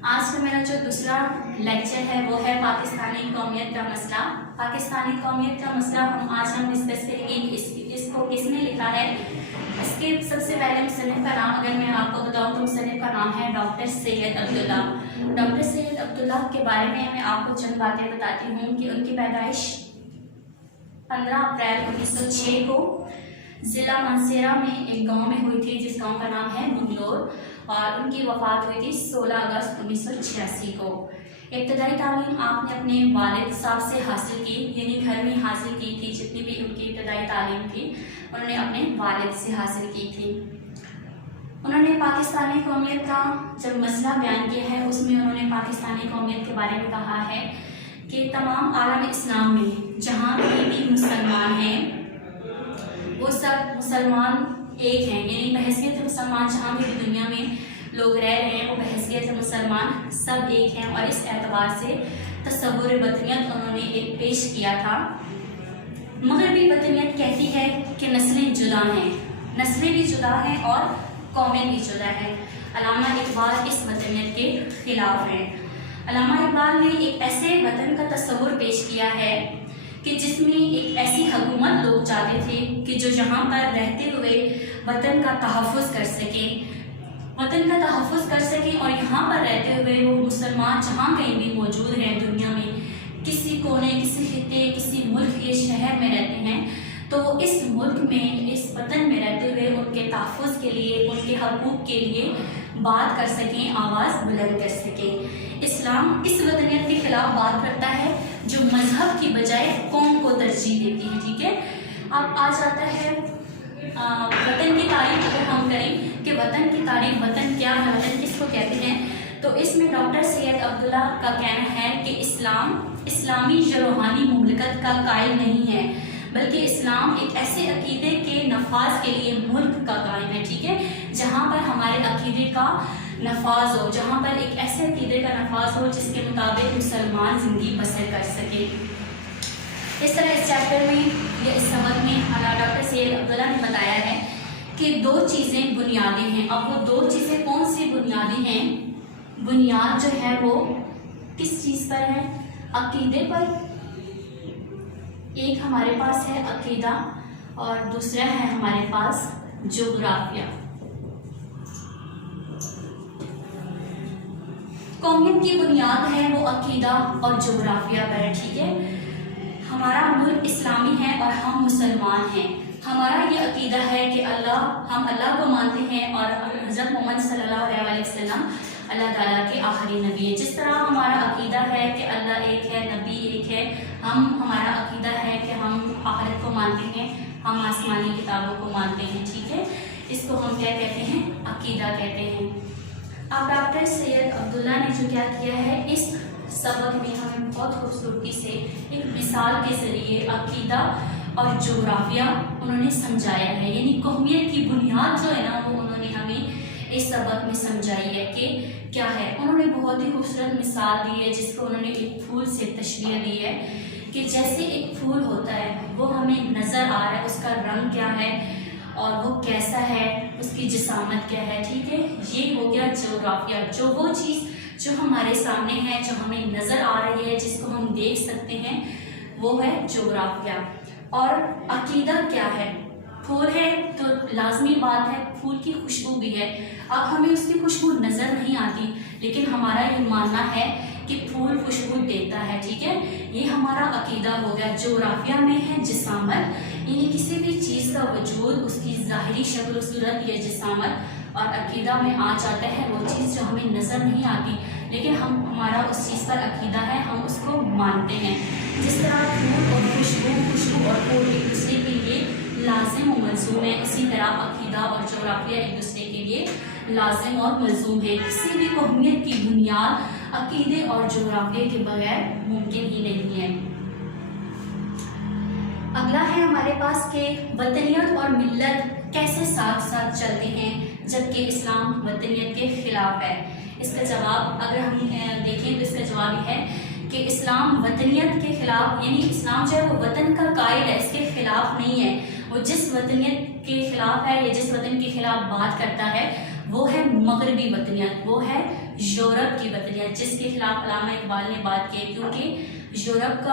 آج کا میرا جو دوسرا لیکچر ہے وہ ہے پاکستانی قومیت کا مسئلہ۔ پاکستانی قومیت کا مسئلہ ہم ڈسکس کریں گے اس کو کس نے لکھا ہے۔ اس کے سب سے پہلے مصنف کا نام اگر میں آپ کو بتاؤں تو مصنف کا نام ہے ڈاکٹر سید عبداللہ۔ ڈاکٹر سید عبداللہ کے بارے میں آپ کو چند باتیں بتاتی ہوں کہ ان کی پیدائش 15 اپریل 1906 کو ضلع مانسیرا میں ایک گاؤں میں ہوئی تھی جس گاؤں کا نام ہے منگلور، اور ان کی وفات ہوئی تھی 16 اگست 1986 کو۔ ابتدائی تعلیم آپ نے اپنے والد صاحب سے حاصل کی، یعنی گھر میں حاصل کی تھی، جتنی بھی ان کی ابتدائی تعلیم تھی انہوں نے اپنے والد سے حاصل کی تھی۔ انہوں نے پاکستانی قومیت کا جب مسئلہ بیان کیا ہے اس میں انہوں نے پاکستانی قومیت کے بارے میں کہا ہے کہ تمام عالم اسلام میں جہاں بھی مسلمان ہیں وہ سب مسلمان ایک ہیں، یعنی بحیثیت مسلمان جہاں بھی دنیا میں لوگ رہ رہے ہیں وہ بحیثیت مسلمان سب ایک ہیں، اور اس اعتبار سے تصور وطنیت انہوں نے ایک پیش کیا تھا۔ مغربی وطنیت کہتی ہے کہ نسلیں جدا ہیں، نسلیں بھی جدا ہیں اور قومیں بھی جدا ہیں۔ علامہ اقبال اس وطنیت کے خلاف ہیں۔ علامہ اقبال نے ایک ایسے وطن کا تصور پیش کیا ہے کہ جس میں ایک ایسی حکومت لوگ چاہتے تھے کہ جو یہاں پر رہتے ہوئے وطن کا تحفظ کر سکیں اور یہاں پر رہتے ہوئے وہ مسلمان جہاں کہیں بھی موجود ہیں دنیا میں، کسی کونے، کسی خطے، کسی ملک یا شہر میں رہتے ہیں تو اس ملک میں، اس وطن میں رہتے ہوئے ان کے تحفظ کے لیے، ان کے حقوق کے لیے بات کر سکیں، آواز بلند کر سکیں۔ اسلام اس وطنیت کے خلاف بات کرتا ہے جو مذہب کی بجائے قوم کو ترجیح دیتی ہے، ٹھیک ہے۔ اب آ جاتا ہے وطن کی تعریف اگر ہم کریں کہ وطن کی تعریف، وطن کیا ہے، وطن کس کو کہتے ہیں، تو اس میں ڈاکٹر سید عبداللہ کا کہنا ہے کہ اسلام اسلامی یا روحانی مملکت کا قائل نہیں ہے، بلکہ اسلام ایک ایسے عقیدے کے نفاذ کے لیے ملک کا قائم ہے، ٹھیک ہے، جہاں پر ہمارے عقیدے کا نفاذ ہو، جہاں پر ایک ایسے عقیدے کا نفاذ ہو جس کے مطابق مسلمان زندگی بسر کر سکے۔ اس طرح اس چیپٹر میں یا اس سبق میں ڈاکٹر سید عبداللہ نے بتایا ہے کہ 2 چیزیں بنیادی ہیں۔ اب وہ 2 چیزیں کون سی بنیادی ہیں؟ بنیاد جو ہے وہ کس چیز پر ہے؟ عقیدے پر۔ ایک ہمارے پاس ہے عقیدہ اور دوسرا ہے ہمارے پاس جغرافیہ۔ قومیت کی بنیاد ہے وہ عقیدہ اور جغرافیہ پر ہے، ٹھیک ہے۔ ہمارا ملک اسلامی ہے اور ہم مسلمان ہیں۔ ہمارا یہ عقیدہ ہے کہ ہم اللہ کو مانتے ہیں اور حضرت محمد صلی اللہ علیہ وسلم اللہ تعالیٰ کے آخری نبی ہے۔ جس طرح ہمارا عقیدہ ہے کہ اللہ ایک ہے، نبی ایک ہے، ہمارا عقیدہ ہے کہ ہم آخرت کو مانتے ہیں، ہم آسمانی کتابوں کو مانتے ہیں، ٹھیک ہے۔ اس کو ہم کیا کہتے ہیں؟ عقیدہ کہتے ہیں۔ اب ڈاکٹر سید عبداللہ نے جو کیا کیا ہے اس سبق میں ہمیں بہت خوبصورتی سے ایک مثال کے ذریعے عقیدہ اور جغرافیہ انہوں نے سمجھایا ہے، یعنی قومیت کی بنیاد جو ہے نا وہ انہوں نے ہمیں اس سبق میں سمجھائی ہے کہ کیا ہے۔ انہوں نے بہت ہی خوبصورت مثال دی ہے جس کو انہوں نے ایک پھول سے تشبیہ دی ہے کہ جیسے ایک پھول ہوتا ہے وہ ہمیں نظر آ رہا ہے، اس کا رنگ کیا ہے اور وہ کیسا ہے، اس کی جسامت کیا ہے، ٹھیک ہے۔ یہ ہو گیا جغرافیہ، جو وہ چیز جو ہمارے سامنے ہے، جو ہمیں نظر آ رہی ہے، جس کو ہم دیکھ سکتے ہیں، وہ ہے جغرافیہ۔ اور عقیدہ کیا ہے؟ پھول ہے تو لازمی بات ہے پھول کی خوشبو بھی ہے۔ اب ہمیں اس کی خوشبو نظر نہیں آتی لیکن ہمارا یہ ماننا ہے کہ پھول خوشبو دیتا ہے، ٹھیک ہے۔ یہ ہمارا عقیدہ ہو گیا۔ جغرافیہ میں ہے جسامت، یعنی کسی بھی چیز کا وجود، اس کی ظاہری شکل و صورت یا جسامت، اور عقیدہ میں آ جاتا ہے وہ چیز جو ہمیں نظر نہیں آتی لیکن ہمارا اس چیز پر عقیدہ ہے، ہم اس کو مانتے ہیں۔ جس طرح پھول اور خوشبو اور پھول ایک دوسرے کے لیے لازم و ملزوم ہے، اسی طرح عقیدہ اور جغرافیہ ایک دوسرے کے لیے لازم اور ملزوم ہے۔ کسی بھی قومیت کی بنیاد عقیدے اور جغرافیہ کے بغیر ممکن ہی نہیں ہے۔ اگلا ہے ہمارے پاس کہ وطنیت اور ملت کیسے ساتھ ساتھ چلتے ہیں جبکہ اسلام وطنیت کے خلاف ہے۔ اس کا جواب اگر ہم دیکھیں تو اس کا جواب یہ ہے کہ اسلام وطنیت کے خلاف، یعنی اسلام جو ہے وہ وطن کا قائل ہے، اس کے خلاف نہیں ہے۔ وہ جس وطنیت کے خلاف ہے یا جس وطن کے خلاف بات کرتا ہے وہ ہے مغربی وطنیت، وہ ہے یورپ کی وطنیت، جس کے خلاف علامہ اقبال نے بات کی، کیونکہ یورپ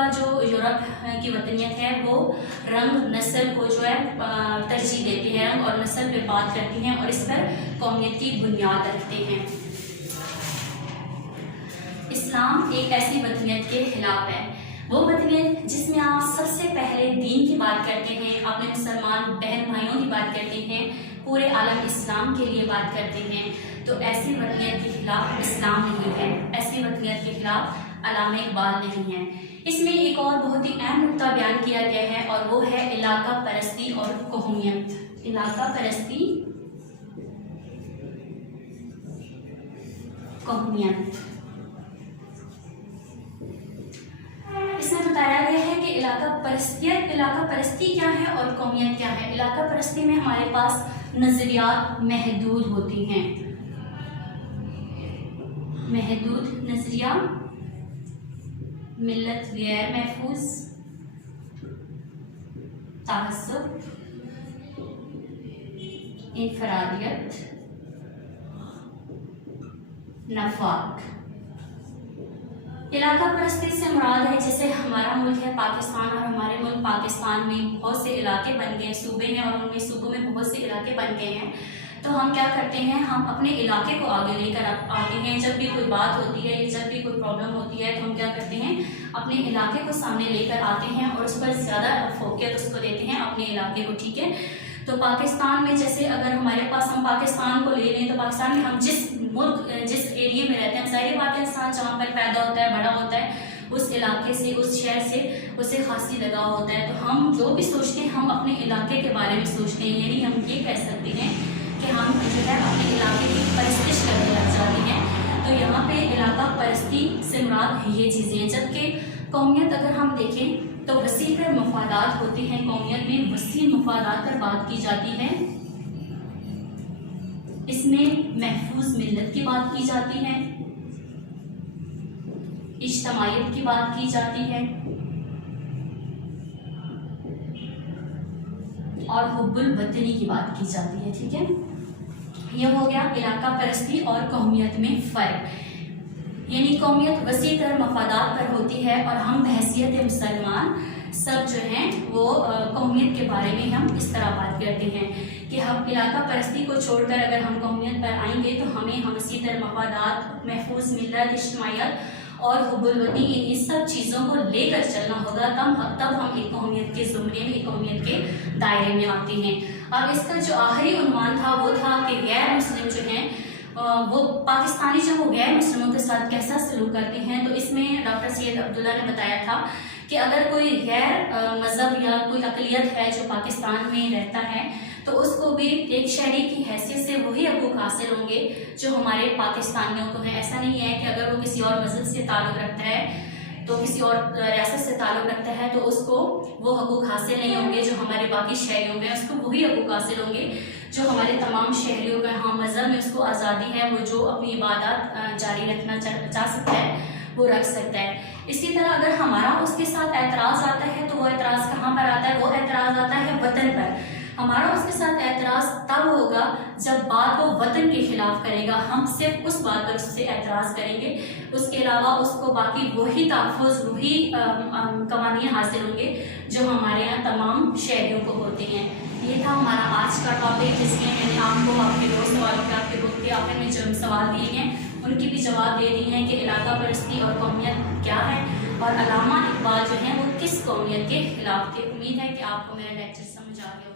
کی وطنیت ہے وہ رنگ نسل کو جو ہے ترجیح دیتے ہیں، رنگ اور نسل پہ بات کرتی ہیں اور اس پر قومیت کی بنیاد رکھتے ہیں۔ اسلام ایک ایسی وطنیت کے خلاف ہے، وہ وطنیت جس میں آپ سب سے پہلے دین کی بات کرتے ہیں، اپنے مسلمان بہن بھائیوں کی بات کرتے ہیں، پورے عالم اسلام کے لیے بات کرتے ہیں، تو ایسی وطنیت کے خلاف اسلام نہیں ہے، ایسی وطنیت کے خلاف علامہ اقبال نہیں ہے۔ اس میں ایک اور بہت ہی اہم نقطہ بیان کیا گیا ہے اور وہ ہے علاقہ پرستی اور قومیت۔ علاقہ پرستی، قومیت۔ اس میں بتایا گیا ہے کہ علاقہ پرستی کیا ہے اور قومیت کیا ہے۔ علاقہ پرستی میں ہمارے پاس نظریات محدود ہوتی ہیں، محدود نظریہ، ملت غیر محفوظ، تعصب، انفرادیت، نفاق۔ علاقہ پرستی سے مراد ہے جیسے ہمارا ملک ہے پاکستان، اور ہمارے ملک پاکستان میں بہت سے علاقے بن گئے ہیں، صوبے ہیں، اور ان میں صوبوں میں بہت سے علاقے بن گئے ہیں، تو ہم کیا کرتے ہیں، ہم اپنے علاقے کو آگے لے کر آتے ہیں۔ جب بھی کوئی بات ہوتی ہے یا جب بھی کوئی پرابلم ہوتی ہے تو ہم کیا کرتے ہیں، اپنے علاقے کو سامنے لے کر آتے ہیں اور اس پر زیادہ فوقیت اس کو دیتے ہیں، اپنے علاقے کو، ٹھیک ہے۔ تو پاکستان میں جیسے اگر ہمارے پاس، ہم پاکستان کو لے لیں تو پاکستان میں ہم جس ملک، جس ایریے میں رہتے ہیں، ظاہر بات ہے انسان جہاں پر پیدا ہوتا ہے، بڑا ہوتا ہے، اس علاقے سے، اس شہر سے اسے خاصی لگاؤ ہوتا ہے، تو ہم جو بھی سوچتے ہیں ہم اپنے علاقے کے بارے میں سوچتے ہیں، یعنی ہم یہ کہہ سکتے ہیں کہ ہم جو ہے اپنے علاقے کی پرستش کرنے لگ جاتے ہیں۔ تو یہاں پہ علاقہ پرستی سے مراد یہ چیزیں ہیں، جبکہ قومیت اگر ہم دیکھیں تو وسیع تر مفادات ہوتے ہیں، قومیت میں وسیع مفادات پر بات کی جاتی ہے، اس میں محفوظ ملت کی بات کی جاتی ہے، اجتماعیت کی بات کی جاتی ہے، اور حب الوطنی کی بات کی جاتی ہے، ٹھیک ہے۔ یہ ہو گیا علاقہ پرستی اور قومیت میں فرق، یعنی قومیت وسیع تر مفادات پر ہوتی ہے اور ہم بحیثیت مسلمان سب جو ہیں وہ قومیت کے بارے میں ہم اس طرح بات کرتے ہیں کہ ہم علاقہ پرستی کو چھوڑ کر اگر ہم قومیت پر آئیں گے تو ہمیں وسیع تر مفادات، محفوظ ملت، اجتماعیت اور حب الوطنی، ان سب چیزوں کو لے کر چلنا ہوگا، تب ہم ایک قومیت کے زمرے میں، ایک قومیت کے دائرے میں آتے ہیں۔ اب اس کا جو آخری عنوان تھا وہ تھا کہ غیر مسلم جو ہیں وہ پاکستانی جو وہ غیر مسلموں کے ساتھ کیسا سلوک کرتے ہیں، تو اس میں ڈاکٹر سید عبداللہ نے بتایا تھا کہ اگر کوئی غیر مذہب یا کوئی اقلیت ہے جو پاکستان میں رہتا ہے تو اس کو بھی ایک شہری کی حیثیت سے وہی حقوق حاصل ہوں گے جو ہمارے پاکستانیوں کو ہیں۔ ایسا نہیں ہے کہ اگر وہ کسی اور مذہب سے تعلق رکھتا ہے تو کسی اور ریاست سے تعلق رکھتا ہے تو اس کو وہ حقوق حاصل نہیں ہوں گے جو ہمارے باقی شہریوں میں، اس کو وہی حقوق حاصل ہوں گے جو ہمارے تمام شہریوں کا۔ ہاں، مذہب میں اس کو آزادی ہے، وہ جو اپنی عبادات جاری رکھنا چاہ سکتا ہے وہ رکھ سکتا ہے۔ اسی طرح اگر ہمارا اس کے ساتھ اعتراض آتا ہے تو وہ اعتراض کہاں پر آتا ہے؟ وہ اعتراض آتا ہے وطن پر۔ ہمارا اس کے ساتھ اعتراض تب ہوگا جب بات وہ وطن کے خلاف کرے گا، ہم صرف اس بات پر اس سے اعتراض کریں گے، اس کے علاوہ اس کو باقی وہی تحفظ، وہی قوانین حاصل ہوں گے جو ہمارے یہاں تمام شہریوں کو ہوتے ہیں۔ یہ تھا ہمارا آج کا ٹاپک، جس میں میں نے آپ کو آپ کے دو سوالوں کے، آپ کے بک کے آخر میں جو سوال دیے ہیں ان کی بھی جواب دے دی ہیں کہ علاقہ پرستی اور قومیت کیا ہے اور علامہ اقبال جو ہیں وہ کس قومیت کے خلاف تھے۔ امید ہے کہ آپ کو میرا لیکچر سمجھ آ گیا۔